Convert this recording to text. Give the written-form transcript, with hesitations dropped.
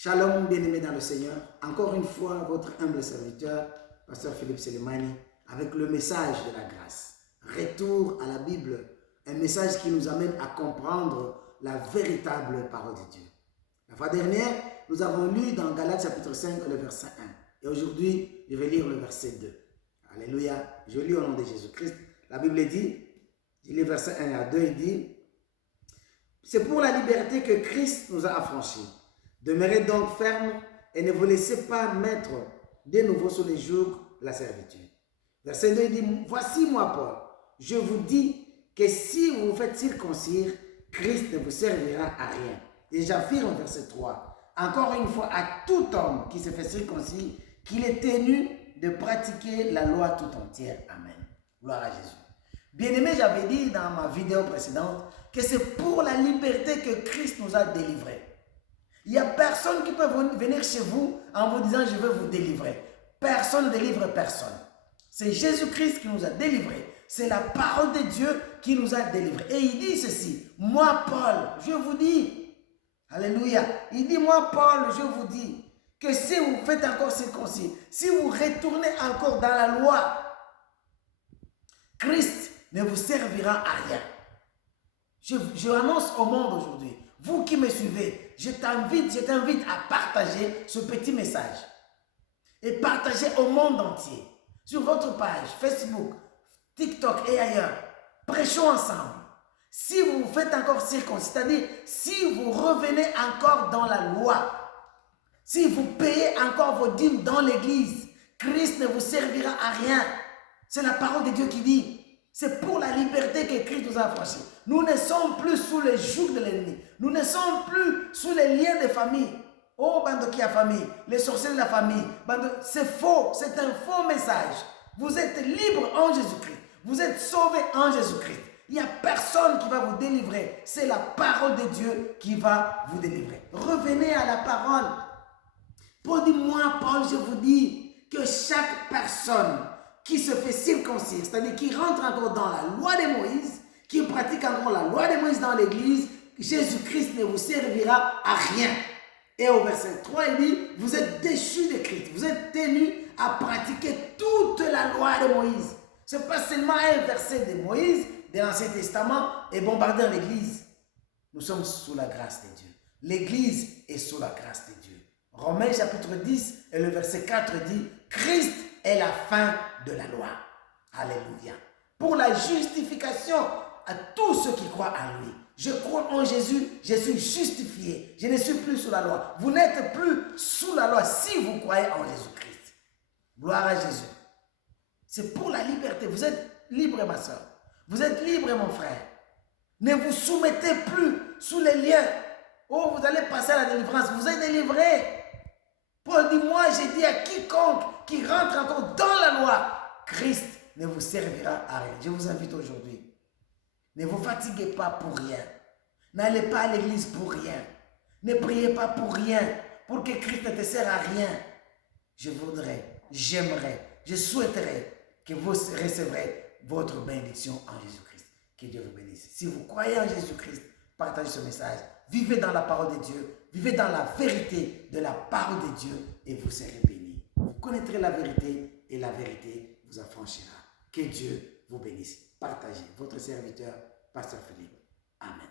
Shalom, bien-aimés dans le Seigneur. Encore une fois, votre humble serviteur, Pasteur Philippe Selemani, avec le message de la grâce. Retour à la Bible, un message qui nous amène à comprendre la véritable parole de Dieu. La fois dernière, nous avons lu dans Galates chapitre 5, le verset 1. Et aujourd'hui, je vais lire le verset 2. Alléluia, je lis au nom de Jésus-Christ. La Bible dit, les versets 1 à 2, il dit, c'est pour la liberté que Christ nous a affranchis. Demeurez donc fermes et ne vous laissez pas mettre de nouveau sous les jougs de la servitude. Verset 2 dit, voici moi Paul, je vous dis que si vous vous faites circoncire, Christ ne vous servira à rien. Et j'affirme verset 3, encore une fois à tout homme qui se fait circoncire, qu'il est tenu de pratiquer la loi tout entière. Amen. Gloire à Jésus. Bien-aimé, j'avais dit dans ma vidéo précédente que c'est pour la liberté que Christ nous a délivrés. Il n'y a personne qui peut venir chez vous en vous disant « je veux vous délivrer ». Personne ne délivre personne. C'est Jésus-Christ qui nous a délivrés. C'est la parole de Dieu qui nous a délivrés. Et il dit ceci, « Moi, Paul, je vous dis, alléluia, il dit « Moi, Paul, je vous dis que si vous faites encore circoncis, si vous retournez encore dans la loi, Christ ne vous servira à rien. » Je annonce au monde aujourd'hui, vous qui me suivez, je t'invite à partager ce petit message et partager au monde entier, sur votre page, Facebook, TikTok et ailleurs. Prêchons ensemble. Si vous vous faites encore circoncis, c'est-à-dire si vous revenez encore dans la loi, si vous payez encore vos dîmes dans l'église, Christ ne vous servira à rien. C'est la parole de Dieu qui dit. C'est pour la liberté que Christ nous a affranchis. Nous ne sommes plus sous le joug de l'ennemi. Nous ne sommes plus sous les liens de famille. Oh, bande qui a famille, les sorciers de la famille. C'est faux, c'est un faux message. Vous êtes libre en Jésus-Christ. Vous êtes sauvé en Jésus-Christ. Il n'y a personne qui va vous délivrer. C'est la parole de Dieu qui va vous délivrer. Revenez à la parole. Paul dit, moi, Paul, je vous dis que chaque personne qui se fait circoncire, c'est-à-dire qui rentre encore dans la loi de Moïse, qui pratique encore la loi de Moïse dans l'église, Jésus-Christ ne vous servira à rien. Et au verset 3, il dit, vous êtes déchus de Christ, vous êtes tenus à pratiquer toute la loi de Moïse. Ce n'est pas seulement un verset de Moïse, de l'Ancien Testament, et bombarder l'église. Nous sommes sous la grâce de Dieu. L'église est sous la grâce de Dieu. Romains chapitre 10 et le verset 4 dit, Christ est la fin de la loi. Alléluia. Pour la justification à tous ceux qui croient en lui. Je crois en Jésus, je suis justifié. Je ne suis plus sous la loi. Vous n'êtes plus sous la loi si vous croyez en Jésus-Christ. Gloire à Jésus. C'est pour la liberté. Vous êtes libre, ma soeur. Vous êtes libre, mon frère. Ne vous soumettez plus sous les liens. Oh, vous allez passer à la délivrance. Vous êtes délivré. Paul dit, moi, j'ai dit à quiconque qui rentre encore dans la loi, Christ ne vous servira à rien. Je vous invite aujourd'hui. Ne vous fatiguez pas pour rien. N'allez pas à l'église pour rien. Ne priez pas pour rien. Pour que Christ ne te serve à rien. Je voudrais, j'aimerais, je souhaiterais que vous recevrez votre bénédiction en Jésus-Christ. Que Dieu vous bénisse. Si vous croyez en Jésus-Christ, partagez ce message. Vivez dans la parole de Dieu. Vivez dans la vérité de la parole de Dieu et vous serez bénis. Vous connaîtrez la vérité et la vérité vous affranchira. Que Dieu vous bénisse. Partagez. Votre serviteur, Pasteur Philippe. Amen.